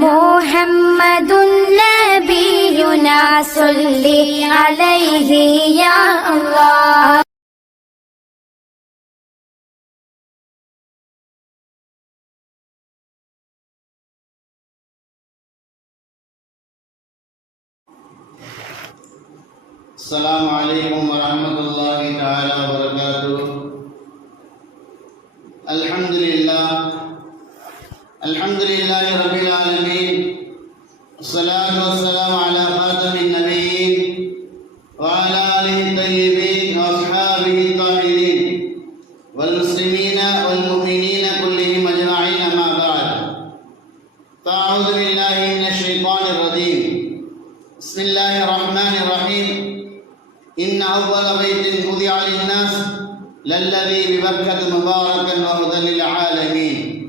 محمد نبينا صل عليه يا الله. السلام عليكم ورحمة الله تعالى وبركاته. الحمد لله الحمد لله رب العالمين الصلاة والسلام على خاتم النبيين وعلى آله الطيبين وأصحابه الطاهرين والمسلمين والمؤمنين كلهم أجمعين ما بعد. فأعوذ بالله من الشيطان الرجيم. بسم الله الرحمن الرحيم. إن أول بيت وضع للناس للذي ببكة مباركا وهدى للعالمين.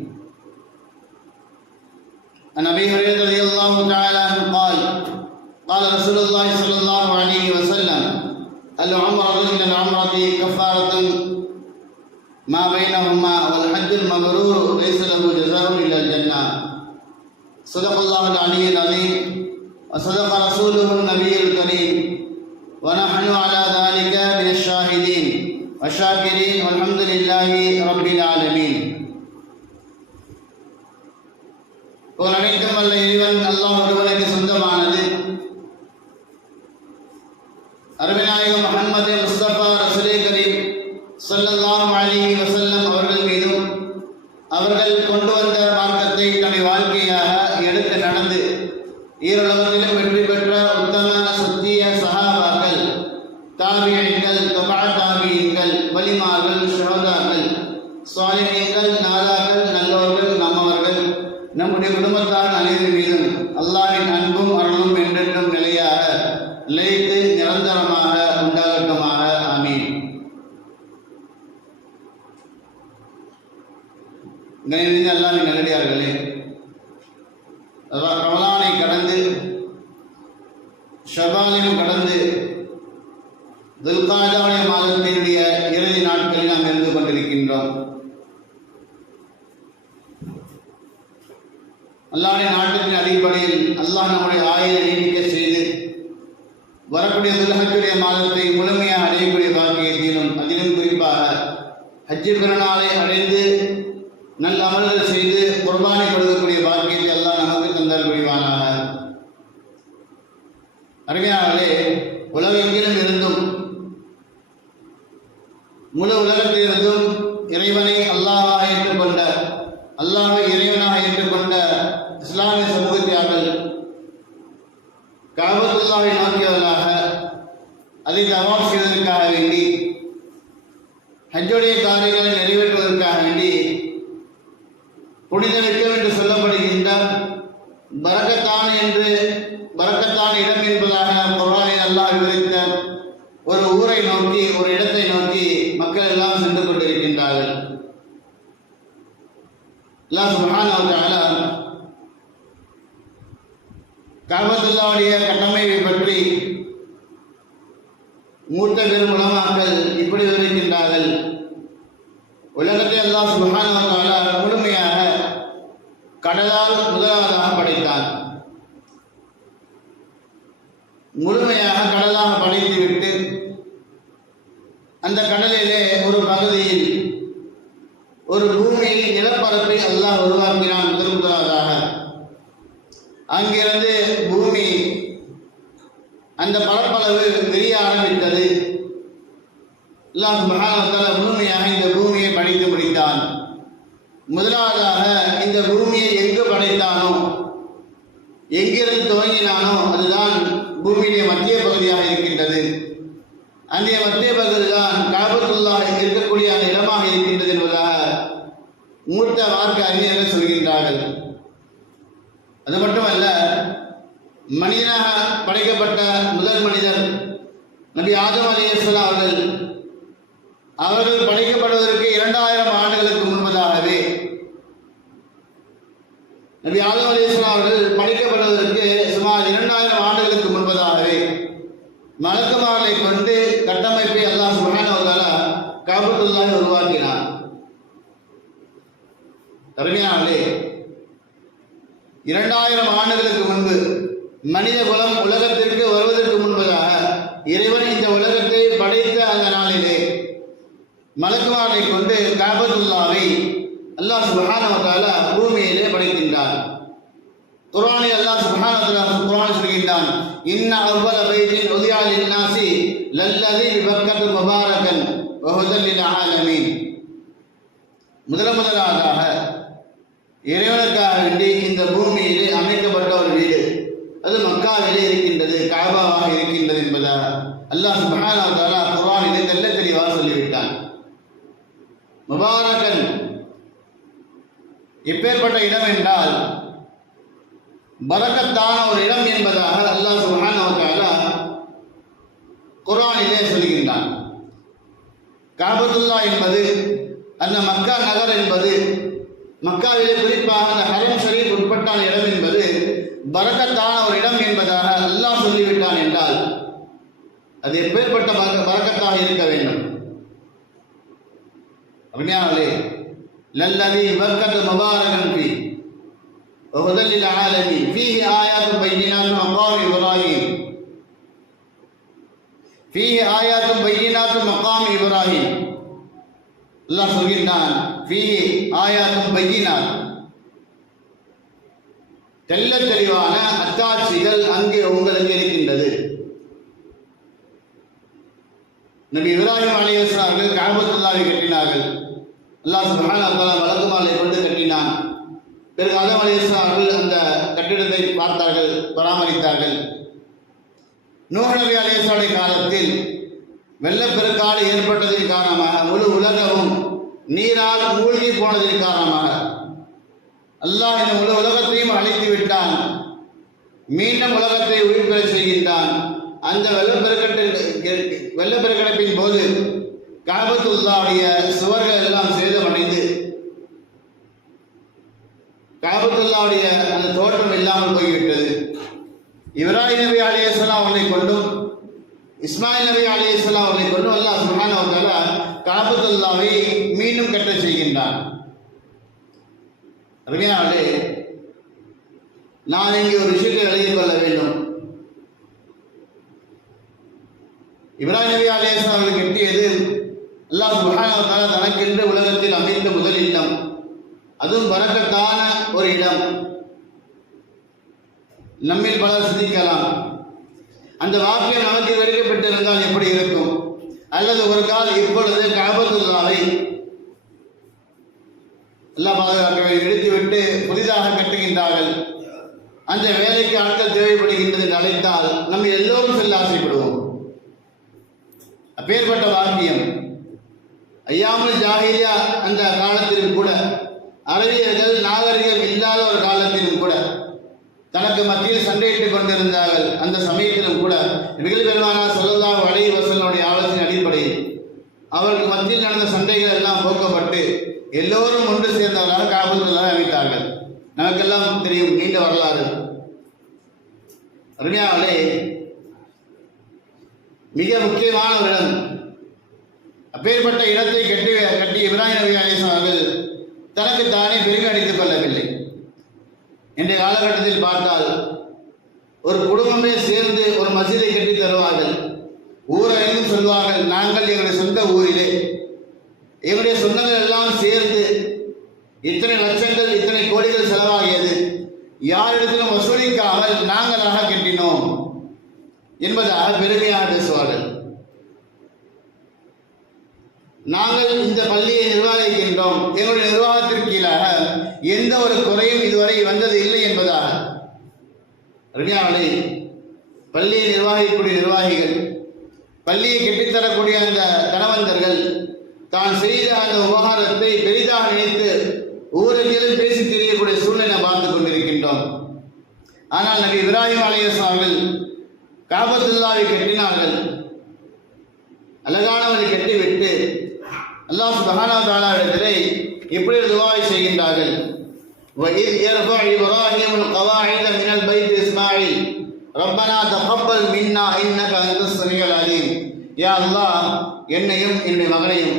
عن أبي هريرة رضي الله تعالى عنه قال قال رسول الله صلى الله عليه وسلم العمرة من العمرة كفارة. ما بينهما والحج المبرور ليس له جزاء إلا الجنة. صدق الله العلي العظيم. وصدق رسوله النبي الكريم. ونحن على ذلك من الشاهدين والشاكرين والحمد لله رب العالمين. ஒரு அனைத்தும் வல்ல இறைவன் அல்லாஹ் ஒருவனுக்கு சொந்தமானது. அருமைநாயகம் முஹம்மது ரமலானை கடந்து ஷபாலையும் கடந்து துல்காஜாவுடைய மாதத்தினுடைய இறுதி நாட்களில் நாம் இருந்து கொண்டிருக்கின்றோம். அல்லாவுடைய நாட்டத்தின் அடிப்படையில் அல்லாஹ் நம்முடைய ஆயுத நீடிக்க செய்து வரக்கூடிய துல்கத்துடைய மாதத்தை முழுமையாக அடையக்கூடிய பாக்கியத்திலும் அதிலும் குறிப்பாக ஹஜ்ஜி பெருநாளை அடைந்து நல்ல அமல்கள் செய்து குர்பானை அல்லாஹை இறைவனாக ஏற்றுக்கொண்ட இஸ்லாமிய சமூகத்தியார்கள் காபத்துல்லாவை நோக்கியவர்களாக அதை தவாப் செய்வதற்காக வேண்டி ஹஜ்ஜுடைய காரியங்களை நிறைவேற்றுவதற்காக வேண்டி புனிதமிக்கம் என்று சொல்லப்படுகின்ற பரக்கத்தான என்று பரக்கத்தான இடம் என்பதாக குர்ஆனில் அல்லாஹ் விவரித்த ஒரு ஊரை நோக்கி ஒரு இடத்தை நோக்கி மக்கள் எல்லாம் சென்று கொண்டிருக்கின்றார்கள் அல்லாஹ் சுப்ஹானஹு வ தஆலா காபத்துல்லாவுடைய கட்டமைப்பை பற்றி மூத்த பெரும் உலமாக்கள் இப்படி விவரிக்கின்றார்கள் உலகத்தை எல்லாம் சுப்ஹானஹு முழுமையாக கடலால் முதலாவதாக படைத்தான். முழுமையாக கடலாக படைத்துவிட்டு அந்த கடலிலே ஒரு பகுதியில் ஒரு பூமியில் நிலப்பரப்பை அல்லாஹ் உருவாக்கினான் முதல் முதலாவதாக. அங்கிருந்து பூமி அந்த பரப்பளவு விரிய ஆரம்பித்தது. அல்லாஹ் சுப்ஹானஹு வ தஆலா முழுமையாக இந்த பூமியை படைத்து முடித்தான் முதலாவதாக இந்த பூமியை எங்கு படைத்தானோ எங்கிருந்து துவங்கினானோ அதுதான் பூமியிலே மத்திய பகுதியாக இருக்கின்றது. அந்த மத்திய பகுதி தான் காபத்துள்ளாக இருக்கக்கூடிய அந்த இடமாக இருக்கின்றது என்பதாக மூத்த மார்க்க அறிஞர்கள் சொல்கின்றார்கள். அது மட்டுமல்ல மனிதனாக படைக்கப்பட்ட முதல் மனிதர் நபி ஆதம் அலிஸ்லாம் அவர்கள் அவர்கள் படைக்கப்படுவதற்கு இரண்டாயிரம் ஆண்டுகளுக்கு முன்பதாகவே நபி ஆதம் அலிஸ்லாம் அவர்கள் படைக்கப்படுவதற்கு சுமார் இரண்டாயிரம் ஆண்டுகளுக்கு முன்பதாகவே மலக்குமாரை கொண்டு கட்டமைப்பை அல்லாஹ் சுபஹானஹு காபத்துல்லாஹை உருவாக்கினார் அருமையானே இரண்டாயிரம் ஆண்டுகளுக்கு முன்பு மனித குலம் உலகத்திற்கு வருவதற்கு முன்பதாக இறைவன் இந்த உலகத்தை படைத்த அந்த நாளிலே மலக்குமாரை கொண்டு காபத்துல்லாவை அல்லாஹ் சுபஹானவத்தால பூமியிலே படைக்கின்றார் குரானை அல்லாஹ் சுப்ஹானஹு குரான் சொல்கின்றான் இன்ன அவ்வள பைத்தின் உதியா நாசி லல்லதி விபக்கத்து முபாரகன் வஹுதல் ஆலமீன். முதல முதலாக இறைவனுக்காக வேண்டி இந்த பூமியிலே அமைக்கப்பட்ட ஒரு வீடு அது மக்காவிலே இருக்கின்றது காபாவாக இருக்கின்றது என்பதால் அல்லாஹ் சுபஹானவத்தால குரானிலே தெல்ல தெளிவாக சொல்லிவிட்டான். முபாரகன் எப்பேற்பட்ட இடம் என்றால் பரக்கத்தான ஒரு இடம் என்பதாக அல்லாஹ் சுஹான் தஆலா குரானிலே சொல்கின்றான். காபத்துல்லா என்பது அந்த மக்கா நகர் என்பது மக்காவிலே குறிப்பாக அந்த ஹரம் ஷரீப் உட்பட்ட இடம் என்பது பரக்கத்தான ஒரு இடம் என்பதாக அல்லாஹ் சொல்லிவிட்டான் என்றால் அது எப்பேற்பட்ட பரக்க பரக்கத்தாக இருக்க வேண்டும். அப்படியானே லல்லதி பர்கத் முபாரகன் ஃபீ وهدى للعالمين فيه آيات بينات مقام إبراهيم فيه آيات بينات مقام إبراهيم அல்லாஹ் சொல்கின்றான் فيه آيات بينات தெல்ல தெளிவான அத்தாட்சிகள் அங்கே உங்களுக்கு இருக்கின்றது நபி இப்ராஹிம் அலைஹிஸ்ஸலாம் அவர்கள் காபத்துல்லாவை கட்டினார்கள் அல்லாஹ் சுபஹானஹு வ தஆலா வலதுமாலை கொண்டு கட்டினான். பிறகு ஆதம் அலைஹிஸ்ஸலாம் அவர்கள் அந்த கட்டிடத்தை பார்த்தார்கள் பராமரித்தார்கள். நூஹ் நபி அலைஹிஸ்ஸலாமுடைய காலத்தில் வெள்ளப்பெருக்காடு ஏற்பட்டதின் காரணமாக முழு உலகமும் நீரால் மூழ்கி போனதின் காரணமாக அல்லாஹ் இந்த முழு உலகத்தையும் அழைத்து விட்டான். மீண்டும் உலகத்தை உயிர்பெற செய்கின்றான். அந்த வெள்ளப்பெருக்கட்டின் வெள்ளப்பெருக்கடைப்பின் போது காபத்துல்லாவுடைய சுவர்கள் எல்லாம் சேதமடைந்து காபத்துல்லாவுடைய அந்த தோற்றம் இல்லாமல் போய்விட்டது. இப்ராஹிம் நபி அலிஸ்லாம் அவர்களை கொண்டும் இஸ்மாயில் நபி அலிஸ்லாம் அவர்களை கொண்டும் அல்லாஹ் சுஹான் அவர்கள காபத்துல்லாவை மீண்டும் கட்ட செய்கின்றான். அருமையாளே நான் இங்கே ஒரு விஷயத்தை எழுதிக் கொள்ள வேண்டும். இப்ராஹிம் நபி அலிஸ்லாம் அவர்கள் கட்டியது அல்லாஹ் சுப்ஹானஹு தனக்கென்று உலகத்தில் அமைத்த முதல் இடம் அதுவும் வரக்கத்தான ஒரு இடம். நம்மில் பலர் சிந்திக்கலாம். அந்த வாக்கியம் நமக்கு வெறுக்கப்பட்டிருந்தால் எப்படி இருக்கும்? அல்லது ஒரு கால் இப்பொழுது காபத்துல்லாவை எல்லாம் பாதுகாப்புகளை எடுத்துவிட்டு புதிதாக கட்டுகின்றார்கள். அந்த வேலைக்கு ஆட்கள் தேவைப்படுகின்றது என்று அழைத்தால் நம்ம எல்லோரும் செல்ல ஆசைப்படுவோம். அப்பேற்பட்ட வாக்கியம். ஐயாமல் ஜாகிரியா அந்த காலத்திலும் கூட அரபியர்கள் நாகரிகம் இல்லாத ஒரு காலத்திலும் கூட தனக்கு மத்தியில் சண்டையிட்டுக் கொண்டிருந்தார்கள். அந்த சமயத்திலும் கூட மிகில் பெருமானா சொல்லலாம் வழி வசனுடைய ஆலோசனை அடிப்படையில் அவருக்கு மத்தியில் நடந்த சண்டைகள் எல்லாம் போக்கப்பட்டு எல்லோரும் ஒன்று சேர்ந்தவர்களாக காபத்துள்ளாக அமைத்தார்கள். நமக்கெல்லாம் தெரியும் நீண்ட வரலாறு. அருமையாவிலே மிக முக்கியமான ஒரு இடம் அப்பேற்பட்ட இடத்தை கட்டி கட்டி இப்ராஹிம் நபி அலிஸ்லாம் அவர்கள் தனக்கு தானே பெருகடித்துக் கொள்ளவில்லை. இன்றைய காலகட்டத்தில் பார்த்தால் ஒரு குடும்பமே சேர்ந்து ஒரு மசீதை கட்டி தருவார்கள். ஊரறிந்தும் சொல்வார்கள் நாங்கள் எங்களுடைய சொந்த ஊரிலே. எங்களுடைய சொந்தங்கள் எல்லாம் சேர்ந்து இத்தனை லட்சங்கள் இத்தனை கோடிகள் செலவாகியது. யாரிடத்திலும் வசூலிக்காமல் நாங்களாக கட்டினோம் என்பதாக பெருமையாக பேசுவார்கள். நாங்கள் இந்த பள்ளியை நிர்வகிக்கின்றோம். எங்களுடைய நிர்வாகத்திற்கு கீழாக எந்த ஒரு குறையும் இதுவரை வந்தது இல்லை என்பதாக அருமையானே பள்ளியை நிர்வாகிக்கக்கூடிய நிர்வாகிகள் பள்ளியை கெட்டித்தரக்கூடிய அந்த தனவந்தர்கள் தான் செய்த அந்த விவகாரத்தை பெரிதாக நினைத்து ஊரகிலும் பேசி தெரியக்கூடிய சூழ்நிலை பார்த்து கொண்டிருக்கின்றோம். ஆனால் நபி இப்ராஹிம் அலையாஸ்லாம் அவர்கள் காபத்துல்லாவை கட்டினார்கள். அழகானவரை கட்டிவிட்டு அல்லாஹ் சுபஹானா தாலா இடத்திலே இப்படி ஒரு துவாவை செய்கின்றார்கள் وإذ يرفع إبراهيم القواعد من البيت إسماعيل ربنا تقبل منا إنك أنت السميع العليم يا الله என்னையும் என்னுடைய மகனையும்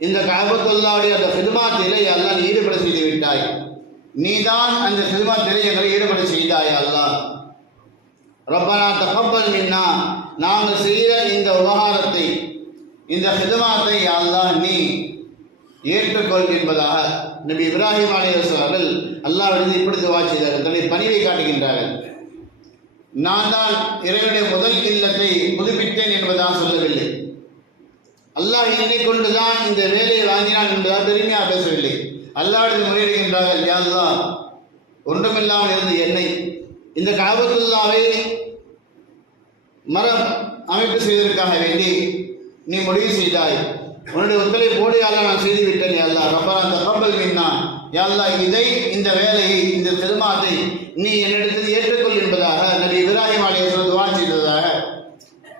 இந்த காபத்துல்லாவுடைய அந்த ஹிதுமாத்திலே அல்லாஹ் நீ ஈடுபட செய்து விட்டாய் நீதான் அந்த ஹிதுமாத்திலே எங்களை ஈடுபட செய்தாய் அல்லாஹ் ரப்பனா தகப்பல் மின்னா நாங்கள் செய்த இந்த உபகாரத்தை இந்த ஹிதமாத்தை அல்லாஹ் நீ ஏற்றுக்கொள் என்பதாக நபி இப்ராஹிம் அலையாஸ் அவர்கள் அல்லாஹ்விடம் இப்படி துவா செய்தார்கள். பணிவை காட்டுகின்றார்கள். நான் தான் இறைவனுடைய முதல் இல்லத்தை புதுப்பித்தேன் என்பதாக சொல்லவில்லை. அல்லாஹ் என்னை கொண்டுதான் இந்த வேலையை வாங்கினான் என்பதாக பெருமையாக பேசவில்லை. அல்லாவிடம் முறையிடுகின்றார்கள் யா ஒன்றுமில்லாமல் இருந்த என்னை இந்த காபத்துல்லாவை மரம் அமைப்பு செய்வதற்காக வேண்டி நீ முடிவு செய்தாய். உன்னுடைய ஒத்துழைப்போடு யாரா நான் செய்துவிட்டேன் எல்லா ரப்பரா அந்த கப்பல் மின்னா யாழ்லா இதை இந்த வேலையை இந்த திருமாத்தை நீ என்னிடத்தில் ஏற்றுக்கொள் என்பதாக நபி இப்ராஹிம் அலையாஸ்லாம் துவா செய்ததாக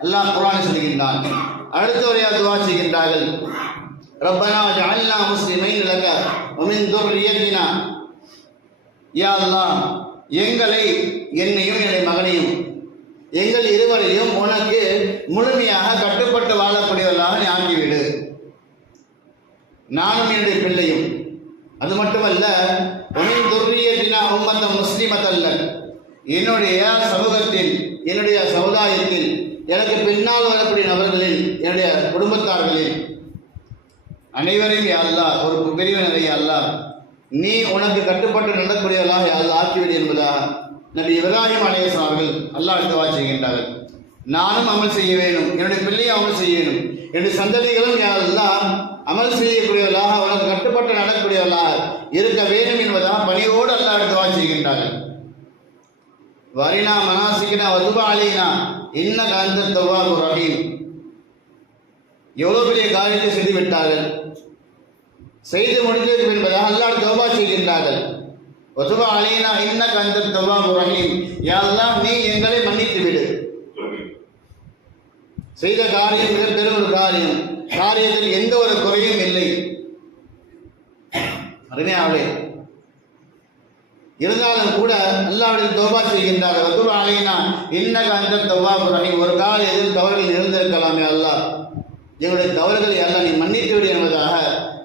எல்லாம் குரான் சொல்கின்றான். அடுத்தவரையா துவா செய்கின்றார்கள்? ரப்பனா ஜஅல்னா முஸ்லிமைன் லக வமின் துர்ரியத்தினா. யா அல்லாஹ் எங்களை என்னையும் என்னுடைய மகனையும் எங்கள் இருவரையும் உனக்கு முழுமையாக கட்டுப்பட்டு வாழக்கூடியவர்களாக நீ ஆக்கிவிடு. நானும் என்னுடைய பிள்ளையும். அது மட்டுமல்ல உனின் துர்ரியத்தினா உம்மத்த முஸ்லிமத்தல்ல. என்னுடைய சமூகத்தில் என்னுடைய சமுதாயத்தில் எனக்கு பின்னால் வரக்கூடிய நபர்களில் என்னுடைய குடும்பத்தார்களில். அனைவரையும் யாழ்லா ஒரு பிரிவினரை யாழ்லா நீ உனக்கு கட்டுப்பட்டு நடக்கூடியவர்களாக யா ஆக்கிவிடு என்பதாக. நபி இப்ராஹிம் அலேஸ் அவர்கள் அல்லாஹ் துவா செய்கின்றார்கள். நானும் அமல் செய்ய வேணும் என்னுடைய பிள்ளையும் அமல் செய்ய வேணும் என்னுடைய சந்ததிகளும் யாரெல்லாம் அமல் செய்யக்கூடியவர்களாக அவர்கள் கட்டுப்பட்டு நடக்கக்கூடியவர்களாக இருக்க வேண்டும் என்பதாக பணியோடு அல்லாஹ் துவா செய்கின்றார்கள். வரினா மனாசிக்கினா வதுபா அலினா இன்ன காந்த தவாபு ரஹீம். எவ்வளவு பெரிய காரியத்தை செய்து விட்டார்கள் செய்து முடித்ததற்கு என்பதாக அல்லாஹ் தௌபா செய்கின்றார்கள். வசுவா அலையினா இன்ன காந்த தவா ரஹீம் யாரெல்லாம் நீ எங்களை மன்னித்து விடு செய்த காரியம் மிக பெரும் ஒரு காரியம். காரியத்தில் எந்த ஒரு குறையும் இல்லை. அருமையாவே. இருந்தாலும் கூட அல்லாவிடம் தோபா செய்கின்றார் வதுபா அலைனா இன்னக அந்த தவா ரஹீம். ஒரு கால எதில் தவறுகள் இருந்திருக்கலாமே அல்லாஹ். எங்களுடைய தவறுகளை எல்லாம் நீ மன்னித்து விடு என்பதாக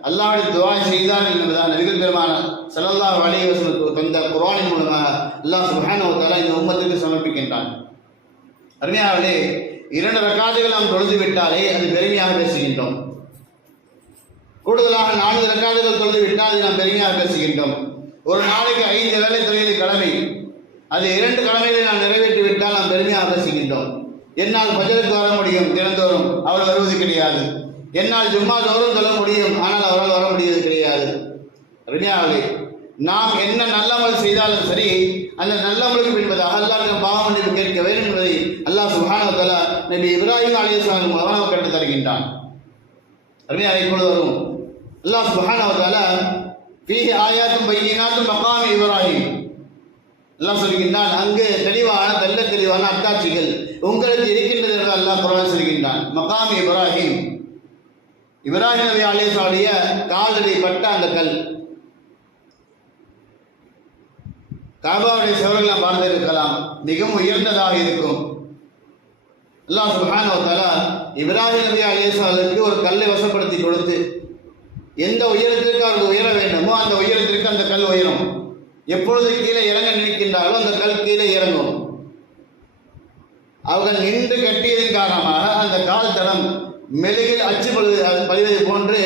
அல்லாஹ்விடம் துவா செய்தார் என்பதாக நபிகள் பெருமான ஸல்லல்லாஹு அலைஹி தந்த குரானின் மூலமாக எல்லாம் சுப்ஹானஹு இந்த உம்மத்துக்கு சமர்ப்பிக்கின்றான். அருமையாவலே இரண்டு ரக்காதுகள் நாம் தொழுது விட்டாலே அது பெருமையாக பேசுகின்றோம். கூடுதலாக நான்கு ரக்காதுகள் தொழுது விட்டால் அது நாம் பெருமையாக பேசுகின்றோம். ஒரு நாளைக்கு ஐந்து வேலை தொழிலை கடமை. அது இரண்டு கடமைகளை நாம் நிறைவேற்றி விட்டால் நாம் பெருமையாக பேசுகின்றோம். என்னால் பஜருக்கு வர முடியும் தினந்தோறும் அவர் வருவது கிடையாது. என்னால் ஜும்மா தோறும் சொல்ல முடியும் ஆனால் அவரால் வர முடியாது கிடையாது. அருமையாகவே நாம் என்ன நல்லமல் செய்தாலும் சரி அந்த நல்லமலுக்கு பின்பதாக அல்லாஹ் பாவம் என்று கேட்க வேண்டும் என்பதை அல்லாஹ் சுப்ஹானஹு வ நபி இப்ராஹிம் அலைஹிஸ்ஸலாம் மூலமாக கண்டு தருகின்றான். அருமையாக இப்பொழுது வரும். அல்லாஹ் சுப்ஹானஹு வ தஆலா ஆயாத்தும் பையினாத்தும் மகாமி இப்ராஹிம். அல்லாஹ் சொல்கின்றான் அங்கு தெளிவான தெல்ல தெளிவான அத்தாட்சிகள் உங்களுக்கு இருக்கின்றது என்று அல்லாஹ் குரான் சொல்கின்றான். மகாமி இப்ராஹிம். இப்ராஹிம் நபி அலைஹிஸ்ஸலாமுடைய காலடி பட்ட அந்த கல். காபாவுடைய பார்த்து பார்த்திருக்கலாம் மிகவும் உயர்ந்ததாக இருக்கும். அல்லாஹ் சுஹானோ தலா இப்ராஹிம் நபி அலேசாலுக்கு ஒரு கல்லை வசப்படுத்தி கொடுத்து எந்த உயரத்திற்கு அவர்கள் உயர வேண்டுமோ அந்த உயரத்திற்கு அந்த கல் உயரும். எப்பொழுது கீழே இறங்க நினைக்கின்றார்களோ அந்த கல் கீழே இறங்கும். அவர்கள் நின்று கட்டியதன் காரணமாக அந்த கால் தடம் மெழுகில் அச்சு பழுவது போன்று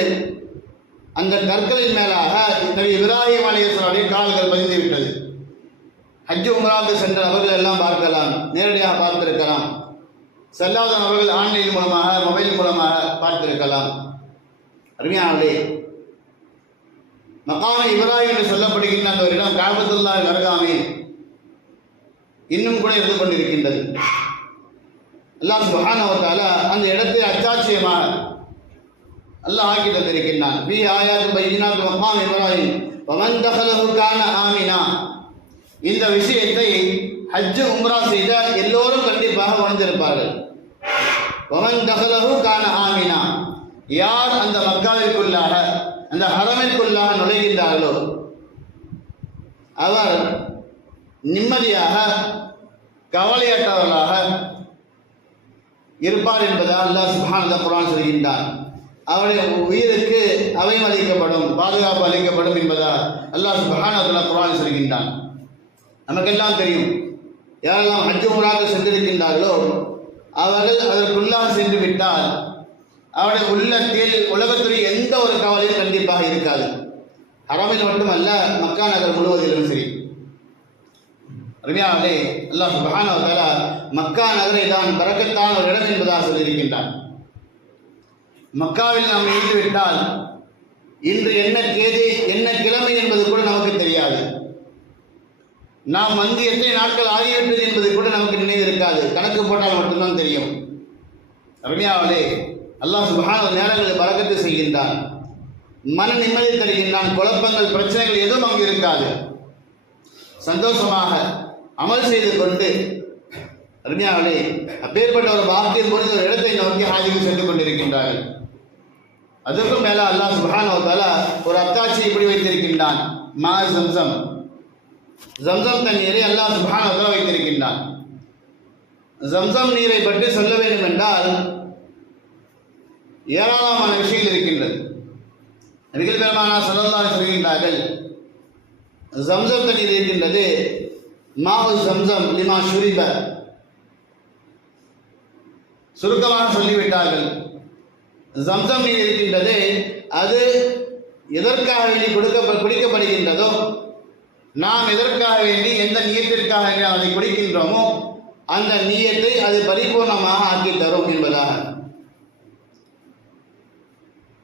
அந்த கற்களின் மேலாக நபி இப்ராஹிம் அலைஹிஸ்ஸலாமுடைய கால்கள் பதிந்துவிட்டது ஹஜ்ஜு ஹஜ் சென்ற நபர்கள் எல்லாம் பார்க்கலாம் நேரடியாக பார்த்திருக்கலாம். செல்லாத நபர்கள் ஆன்லைன் மூலமாக மொபைல் மூலமாக பார்த்திருக்கலாம். அருமையானே மகான இப்ராஹிம் என்று சொல்லப்படுகின்ற அந்த ஒரு இடம் காபத்துல்லா அருகாமையில் இன்னும் கூட இருந்து கொண்டிருக்கின்றது. அல்லாஹ் சுப்ஹானஹு அந்த இடத்தை அச்சாட்சியமாக அல்லாஹ் ஆக்கி தந்திருக்கின்றான். பி ஆயாத்து பையினாத் மகாம் இப்ராஹிம் பவன் தகலகுக்கான ஆமினா. இந்த விஷயத்தை ஹஜ்ஜு உம்ரா செய்த எல்லோரும் கண்டிப்பாக உணர்ந்திருப்பார்கள். பவன் தகலகு கான ஆமினா. யார் அந்த மக்காவிற்குள்ளாக அந்த ஹரமிற்குள்ளாக நுழைகின்றார்களோ அவர் நிம்மதியாக கவலையற்றவர்களாக இருப்பார் என்பதால் அல்லாஹ் சுப்ஹானஹு குரான் சொல்கின்றார் அவருடைய உயிருக்கு அவையும் அளிக்கப்படும் பாதுகாப்பு அளிக்கப்படும் என்பதால் அல்லாஹ் சுப்ஹானஹு புரான் சொல்கின்றான். நமக்கெல்லாம் தெரியும். யாரெல்லாம் ஹஜ் உம்ராக்கு சென்றிருக்கின்றார்களோ அவர்கள் அதற்குள்ளாக சென்று விட்டால் அவருடைய உள்ளத்தில் உலகத்துடைய எந்த ஒரு கவலையும் கண்டிப்பாக இருக்காது. ஹரமில் மட்டுமல்ல மக்கா நகர் முழுவதிலும் சரி. அருமையாவே அல்லாஹ் சுபஹானஹு வ மக்கா நகரை தான் பரக்கத்தான ஒரு இடம் என்பதாக சொல்லியிருக்கின்றார் மக்காவில் நாம் இருந்துவிட்டால் இன்று என்ன தேதி என்ன கிழமை என்பது கூட நமக்கு தெரியாது. நாம் வந்து எத்தனை நாட்கள் ஆகிவிட்டது என்பது கூட நமக்கு நினைவு இருக்காது. கணக்கு போட்டால் மட்டும்தான் தெரியும். ரம்யாவிலே அல்லாஹ் சுபஹான நேரங்களில் பறக்கத்து செய்கின்றான். மன நிம்மதி தருகின்றான். குழப்பங்கள் பிரச்சனைகள் எதுவும் அங்கு இருக்காது. சந்தோஷமாக அமல் செய்து கொண்டு அருமையாவிலே அப்பேற்பட்ட ஒரு பாக்கியம் பொழுது ஒரு இடத்தை நோக்கி ஹாஜிக்கு சென்று கொண்டிருக்கின்றார்கள். அதற்கும் மேல அல்லாஹ் சுபஹான ஒரு அத்தாட்சி இப்படி வைத்திருக்கின்றான். மா சம்சம். ஜம்சம் தண்ணீரை அல்லாஹ் சுப்ஹானஹு வ வைத்திருக்கின்றான். ஜம்சம் நீரை பற்றி சொல்ல வேண்டும் என்றால் ஏராளமான விஷயங்கள் இருக்கின்றது. நபிகள் பெருமானா சொல்லலாம் சொல்கின்றார்கள் ஜம்சம் தண்ணீர் இருக்கின்றது மாவு ஜம்சம் லிமா ஷுரிப. சுருக்கமாக சொல்லிவிட்டார்கள் ஜம்சம் நீர் இருக்கின்றது அது எதற்காக வேண்டி கொடுக்க குடிக்கப்படுகின்றதோ நாம் எதற்காக வேண்டி எந்த நீயத்திற்காக அதை குடிக்கின்றோமோ அந்த நீயத்தை அது பரிபூர்ணமாக ஆக்கி தரும் என்பதாக.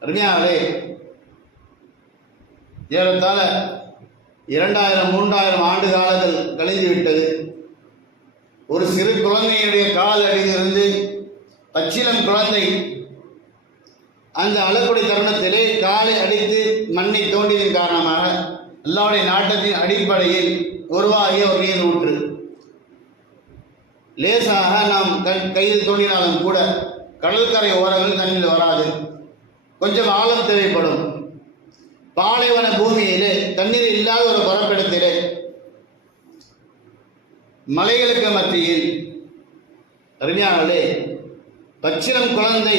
அருமையாவே ஏறத்தாழ இரண்டாயிரம் மூன்றாயிரம் ஆண்டு காலங்கள் கழிந்து விட்டது. ஒரு சிறு குழந்தையுடைய கால் அடியிலிருந்து பச்சிலம் குழந்தை அந்த அழகுடைய தருணத்திலே காலை அடித்து மண்ணை தோண்டியதன் காரணமாக அல்லாவுடைய நாட்டத்தின் அடிப்படையில் உருவாகிய ஒரு நீர் ஊற்று. லேசாக நாம் கண் கையில் தோண்டினாலும் கூட கடற்கரை ஓரங்கள் தண்ணீர் வராது. கொஞ்சம் ஆழம் தேவைப்படும். பாலைவன பூமியிலே தண்ணீர் இல்லாத ஒரு பரப்பிடத்திலே மலைகளுக்கு மத்தியில் அருமையானே பச்சிலம் குழந்தை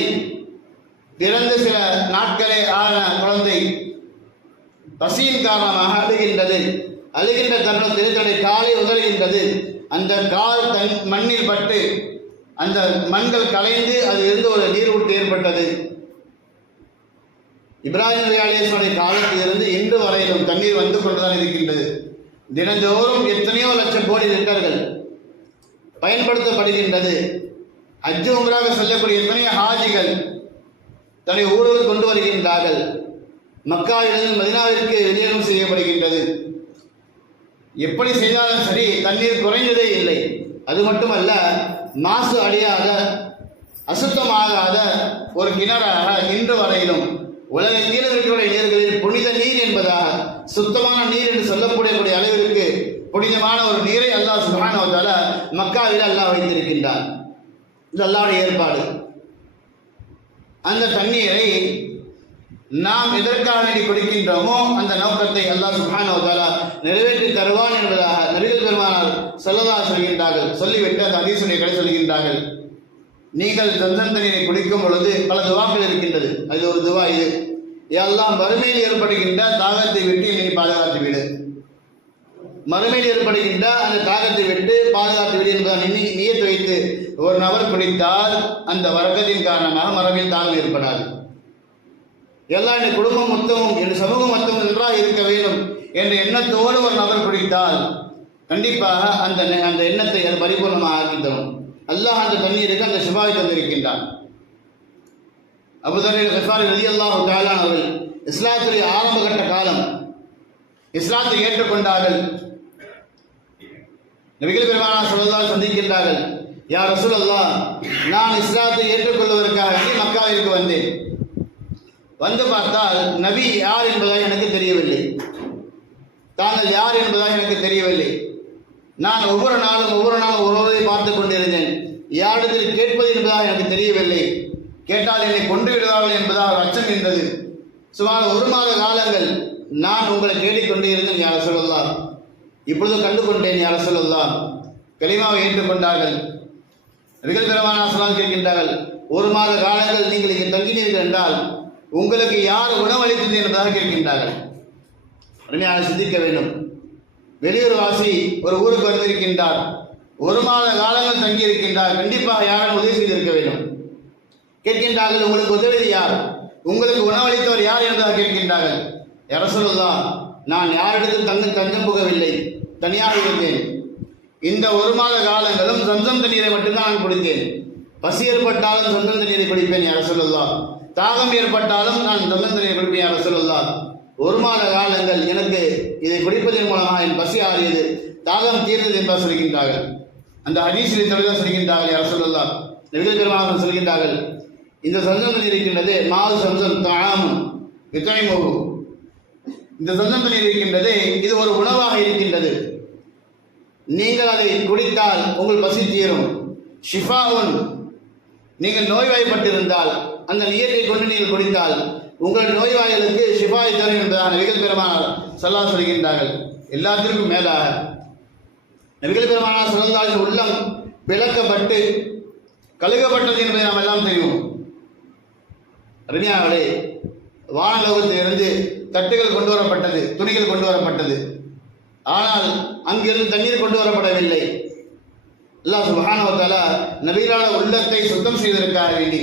பிறந்த சில நாட்களே ஆன குழந்தை பசியின் காரணமாக அழுகின்றது அழுகின்ற தருணத்தில் திருத்தடை காலை உதறுகின்றது. அந்த கால் தன் மண்ணில் பட்டு அந்த மண்கள் கலைந்து அதில் இருந்து ஒரு நீரூட்டு ஏற்பட்டது. இப்ராஹிம் நபி அலிஸ்வனுடைய காலத்திலிருந்து இன்று வரையிலும் தண்ணீர் வந்து கொண்டுதான் இருக்கின்றது. தினந்தோறும் எத்தனையோ லட்சம் கோடி லிட்டர்கள் பயன்படுத்தப்படுகின்றது. அஜ்ஜு உம்ராக செல்லக்கூடிய எத்தனையோ ஹாஜிகள் தன்னுடைய ஊருக்கு கொண்டு வருகின்றார்கள். மக்காவிலிருந்து மதினாவிற்கு வெளியேறும் செய்யப்படுகின்றது. எப்படி செய்தாலும் சரி தண்ணீர் குறைந்ததே இல்லை. அது மட்டுமல்ல மாசு அடையாத அசுத்தமாகாத ஒரு கிணறாக இன்று வரையிலும் உலகத்தில் இருக்கக்கூடிய நீர்களில் புனித நீர் என்பதாக சுத்தமான நீர் என்று சொல்லக்கூடிய அளவிற்கு புனிதமான ஒரு நீரை அல்லாஹ் சுப்ஹானஹு மக்காவில் அல்லாஹ் வைத்திருக்கின்றார் இது அல்லாவுடைய ஏற்பாடு. அந்த தண்ணீரை நாம் எதற்காக வேண்டி குடிக்கின்றோமோ அந்த நோக்கத்தை அல்லாஹ் சுப்ஹானஹு நிறைவேற்றி தருவான் என்பதாக நபிகள் பெருமானார் சொல்லலாம் சொல்கின்றார்கள் சொல்லிவிட்டு அந்த ஹதீஸுடைய கடை சொல்கின்றார்கள் நீங்கள் ஜம்சம் தண்ணீரை குடிக்கும் பொழுது பல துவாக்கள் இருக்கின்றது. அது ஒரு துவா இது. எல்லாம் வறுமையில் ஏற்படுகின்ற தாகத்தை விட்டு என்னை பாதுகாத்து விடு. மறுமையில் ஏற்படுகின்ற அந்த தாகத்தை விட்டு பாதுகாத்து விடு என்பதை நீயத்து வைத்து ஒரு நபர் குடித்தால் அந்த வர்க்கத்தின் காரணமாக மரபில் தாகம் ஏற்படாது. எல்லாம் என் குடும்பம் மொத்தமும் என் சமூகம் மொத்தமும் நன்றாக இருக்க வேண்டும் என்ற எண்ணத்தோடு ஒரு நபர் குடித்தால் கண்டிப்பாக அந்த அந்த எண்ணத்தை அது பரிபூர்ணமாக ஆக்கி தரும். அல்லாஹ் அந்த தண்ணீருக்கு அந்த சிபாவை தந்திருக்கின்றான். அபுதரில் ஹிஃபாரி ரதி அல்லாஹ் தாலான் அவர்கள் இஸ்லாத்துடைய ஆரம்ப கட்ட காலம் இஸ்லாத்தை ஏற்றுக்கொண்டார்கள். நபிகள் பெருமானா சொல்லலாம் சந்திக்கின்றார்கள் யார் ரசூல் அல்லாஹ் நான் இஸ்லாத்தை ஏற்றுக்கொள்வதற்காக மக்காவிற்கு வந்தேன். வந்து பார்த்தால் நபி யார் என்பதாக எனக்கு தெரியவில்லை. தாங்கள் யார் என்பதாக எனக்கு தெரியவில்லை. நான் ஒவ்வொரு நாளும் ஒவ்வொரு நாளும் ஒருவரை பார்த்து கொண்டிருந்தேன். யாரிடத்தில் கேட்பது என்பதாக எனக்கு தெரியவில்லை. கேட்டால் என்னை கொன்று விடுவார்கள் என்பதாக அச்சம் இருந்தது. சுமார் ஒரு மாத காலங்கள் நான் உங்களை தேடிக்கொண்டு இருந்தேன் யார சொல்லலாம் இப்பொழுது கண்டு கொண்டேன் யார் சொல்லலாம் கலிமாவை ஏற்றுக்கொண்டார்கள். நபிகள் பெருமானா கேட்கின்றார்கள் ஒரு மாத காலங்கள் நீங்கள் இங்கே தங்கினீர்கள் என்றால் உங்களுக்கு யார் உணவளித்தது என்பதாக கேட்கின்றார்கள். உடனே சிந்திக்க வேண்டும். வெளியூர் வாசி ஒரு ஊருக்கு வந்திருக்கின்றார். ஒரு மாத காலங்கள் தங்கி இருக்கின்றார் கண்டிப்பாக யாரும் உதவி செய்திருக்க வேண்டும். கேட்கின்றார்கள் உங்களுக்கு உதவி யார்? உங்களுக்கு உணவளித்தவர் யார்? என்பதாக கேட்கின்றார்கள். யார சொல்லலாம் நான் யாரிடத்தில் தங்கு தஞ்சம் புகவில்லை. தனியாக இருந்தேன். இந்த ஒரு மாத காலங்களும் சந்தம் தண்ணீரை மட்டும்தான் நான் குடித்தேன். பசி ஏற்பட்டாலும் சொந்தம் தண்ணீரை குடிப்பேன். யார சொல்லலாம் தாகம் ஏற்பட்டாலும் நான் சொந்தம் தண்ணீரை குடிப்பேன் சொல்லலாம் ஒரு மாத காலங்கள் எனக்கு இதை குடிப்பதன் மூலமாக என் பசி ஆறியது. தாகம் தீர்ந்தது என்பார் சொல்கின்றார்கள். அந்த ஹதீஸிலே தமிழ் சொல்கின்றார்கள் யார் சொல்லலாம் நெகிழ் பெருமாள் சொல்கின்றார்கள். இந்த சந்தம் இருக்கின்றது மாவு சம்சம் தாமும் வித்தாய்மோகு இந்த சந்தம் இருக்கின்றது இது ஒரு உணவாக இருக்கின்றது. நீங்கள் அதை குடித்தால் உங்கள் பசி தீரும். ஷிஃபாவுன். நீங்கள் நோய்வாய்ப்பட்டிருந்தால் அந்த நியத்தை கொண்டு நீங்கள் குடித்தால் உங்கள் நோய்வாய்களுக்கு சிபாய் தரும் என்பதாக நபிகள் பெருமானார் சொல்லா சொல்கின்றார்கள். எல்லாத்திற்கும் மேலாக. நபிகள் பெருமானார் சொல்லந்தாலின் உள்ளம் விளக்கப்பட்டு கழுகப்பட்டது என்பதை நாம் எல்லாம் தெரியும். அருமையாவளே வானலோகத்திலிருந்து தட்டுகள் கொண்டு வரப்பட்டது துணிகள் கொண்டு வரப்பட்டது. ஆனால் அங்கிருந்து தண்ணீர் கொண்டு வரப்படவில்லை. அல்லாஹ் சுபஹானஹு வ உள்ளத்தை சுத்தம் செய்வதற்காக வேண்டி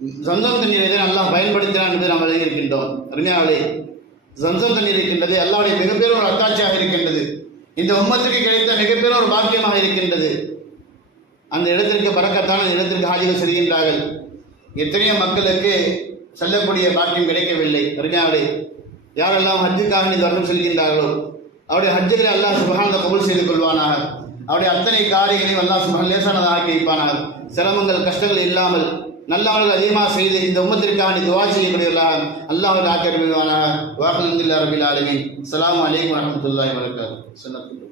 சம்சம் தண்ணீரை தான் அல்லாஹ் பயன்படுத்தினான் என்று நாம் எழுதியிருக்கின்றோம். அருமையாவே சம்சம் தண்ணீர் இருக்கின்றது அல்லாவுடைய மிகப்பெரும் ஒரு அத்தாட்சியாக இருக்கின்றது. இந்த உம்மத்திற்கு கிடைத்த மிகப்பெரும் ஒரு பாக்கியமாக இருக்கின்றது. அந்த இடத்திற்கு பறக்கத்தான அந்த இடத்திற்கு ஹாஜிகள் செல்கின்றார்கள். எத்தனையோ மக்களுக்கு செல்லக்கூடிய பாக்கியம் கிடைக்கவில்லை. அருமையாவே யாரெல்லாம் ஹஜ்ஜுக்காக இந்த வருடம் செல்கின்றார்களோ அவருடைய ஹஜ்ஜுகளை அல்லாஹ் சுபஹானத கபூல் செய்து கொள்வானாக. அவருடைய அத்தனை காரியங்களையும் அல்லாஹ் சுபஹான் லேசானதாக ஆக்கி வைப்பானாக. சிரமங்கள் கஷ்டங்கள் இல்லாமல் நல்லவர்கள் அதிகமாக செய்து இந்த உம்மத்திற்காக துவா செய்யக்கூடியவர்களாக அல்லாஹ் ஆக்கிரமிவானாக வாஹல் ரபில் ஆலமின். அஸ்ஸலாமு அலைக்கும் வரஹ்மத்துல்லாஹி வபரகாத்துஹு. சுன்னத்துல்லாஹ்